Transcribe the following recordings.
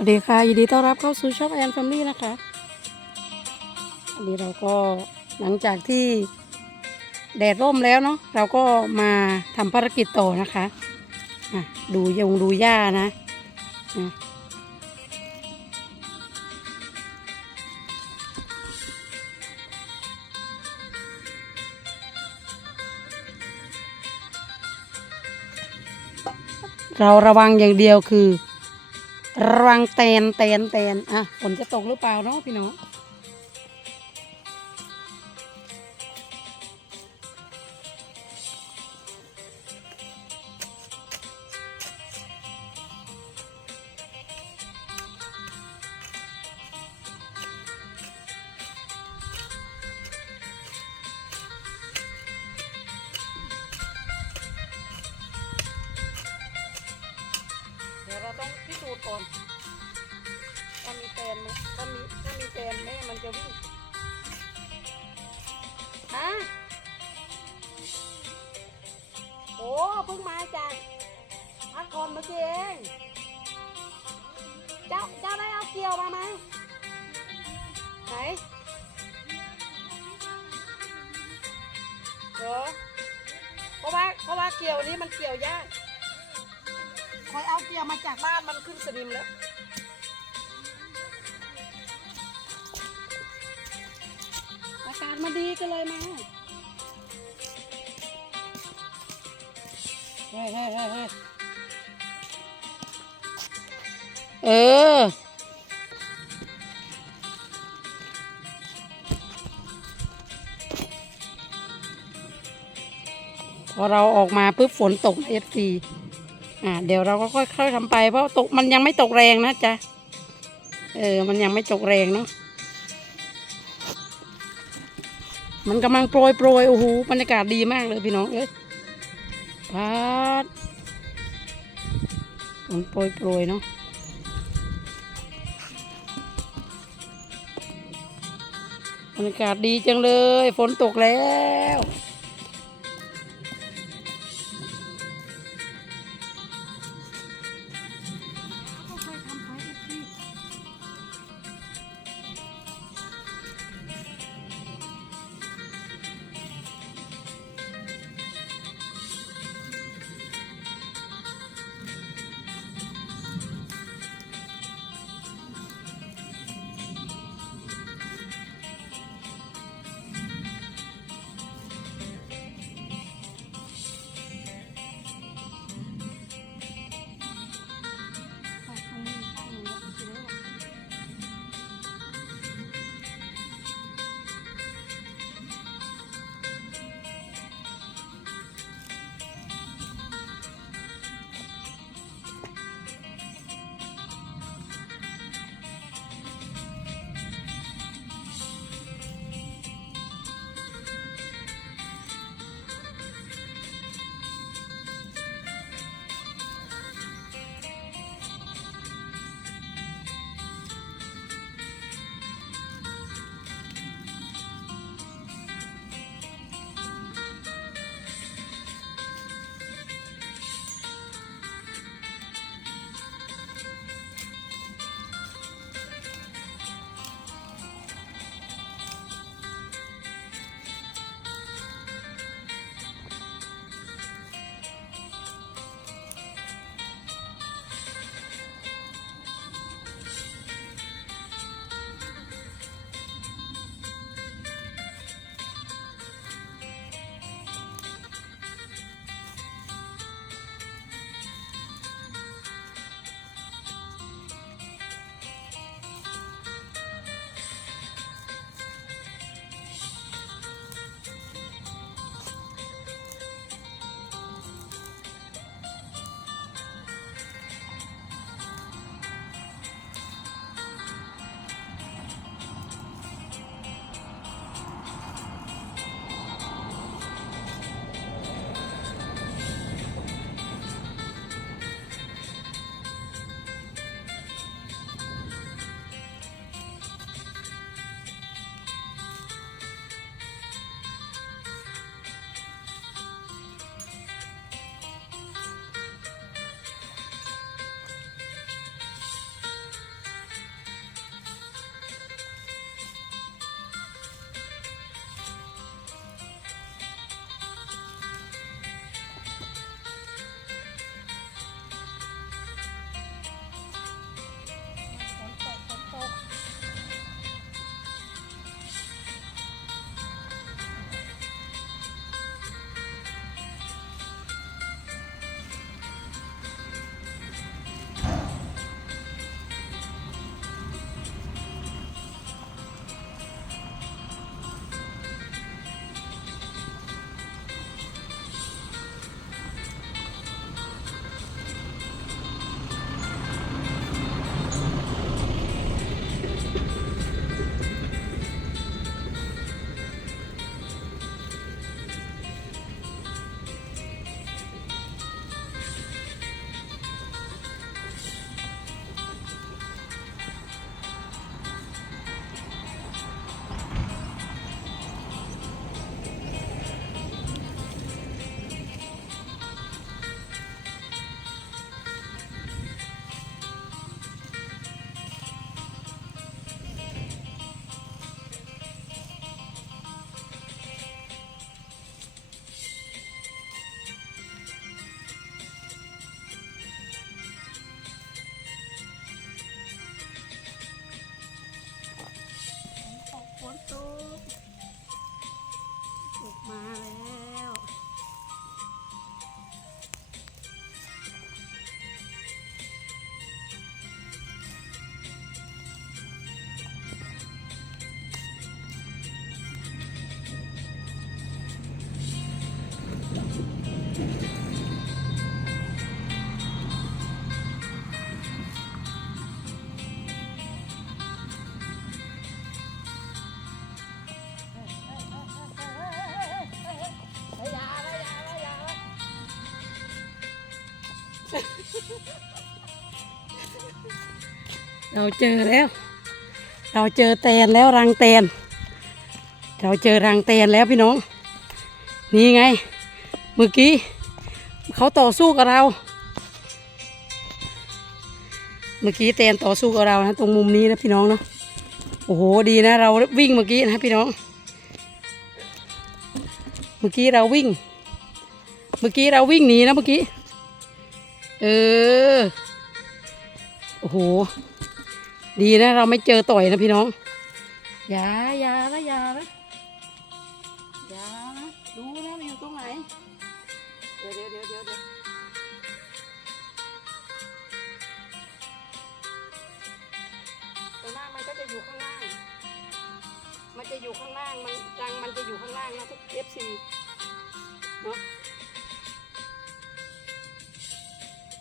สวัสดีค่ะยินดีต้อนรับเข้าสู่ช่องแอนแฟมิลี่นะคะวันนี้เราก็หลังจากที่แดดร่มแล้วเนาะเราก็มาทำภารกิจต่อนะคะอ่ะดูหญ้านะอ่ะเราระวังอย่างเดียวคือระวังแตนอ่ะฝนจะตกหรือเปล่าเนาะพี่น้องเดี๋ยวเราต้องพิสูจน์ก่อนถ้ามีแตนไหมถ้ามีแตนแม่มันจะวิ่งอ่ะโอ้เพิ่งมาจากพักผ่อนเมื่อกี้เองเจ้าได้เอาเกี่ยวมาไหมไหนเหรอเพราะว่าเกี่ยวนี้มันเกี่ยวยากคอยเอาเกี่ยวมาจากบ้านมันขึ้นสนิมแล้วอากาศมันดีก็เลยมาเฮ้เออพอเราออกมาปุ๊บฝนตกFCเดี๋ยวเราก็ค่อยๆทำไปเพราะตกมันยังไม่ตกแรงนะจ๊ะมันยังไม่ตกแรงเนาะมันกำลังโปรยโอ้โหบรรยากาศดีมากเลยพี่น้องเอ้ยพัดมันโปรยเนาะบรรยากาศดีจังเลยฝนตกแล้ว เราเจอแล้ว เราเจอแตนแล้วรังแตน เราเจอรังแตนแล้วพี่น้อง นี่ไง เมื่อกี้เขาต่อสู้กับเรา เมื่อกี้แตนต่อสู้กับเรานะตรงมุมนี้นะพี่น้องเนาะ โอ้โหดีนะเราวิ่งเมื่อกี้นะพี่น้อง เมื่อกี้เราวิ่งหนีนะเมื่อกี้ เออ โอ้โห ดีนะเราไม่เจอต่อยนะพี่น้อง อย่านะอย่านะอย่านะดูนะมันอยู่ตรงไหน เดี๋ยวตรงหน้ามันก็จะอยู่ข้างล่าง มันจะอยู่ข้างล่าง รังมันจะอยู่ข้างล่างนะทุก FC เนาะ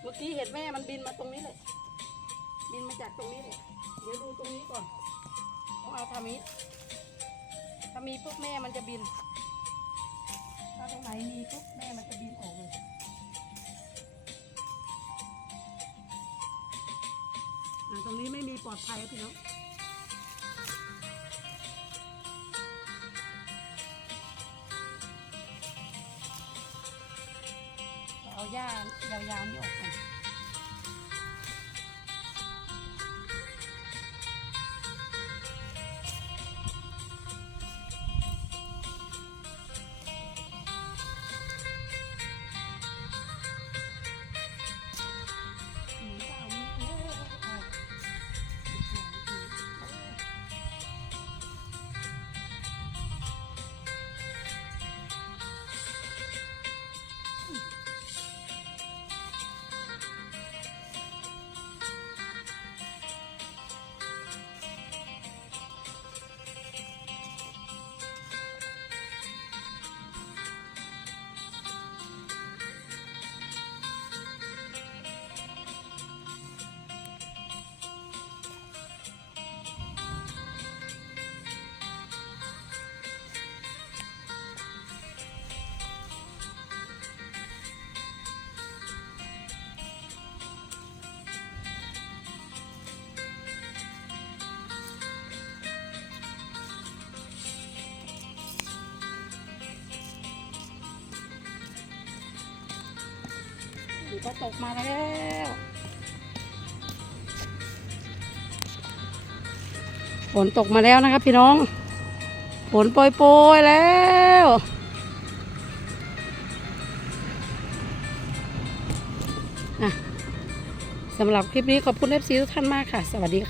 เมื่อกี้เห็นแม่มันบินมาตรงนี้เลย บินมาจากตรงนี้เลย เดี๋ยวดูตรงนี้ก่อนต้องเอาทำนี้ ถ้ามีปุ๊บแม่มันจะบิน ถ้าตรงไหนมีปุ๊บแม่มันจะบินออกเลยตรงนี้ไม่มีปลอดภัยพี่น้องเอาหญ้ายาวๆนี่ออกก่อนก็ตกมาแล้วฝนตกมาแล้วนะครับพี่น้องฝนโปรยๆแล้วสำหรับคลิปนี้ขอบคุณ FC ทุกท่านมากค่ะสวัสดีค่ะ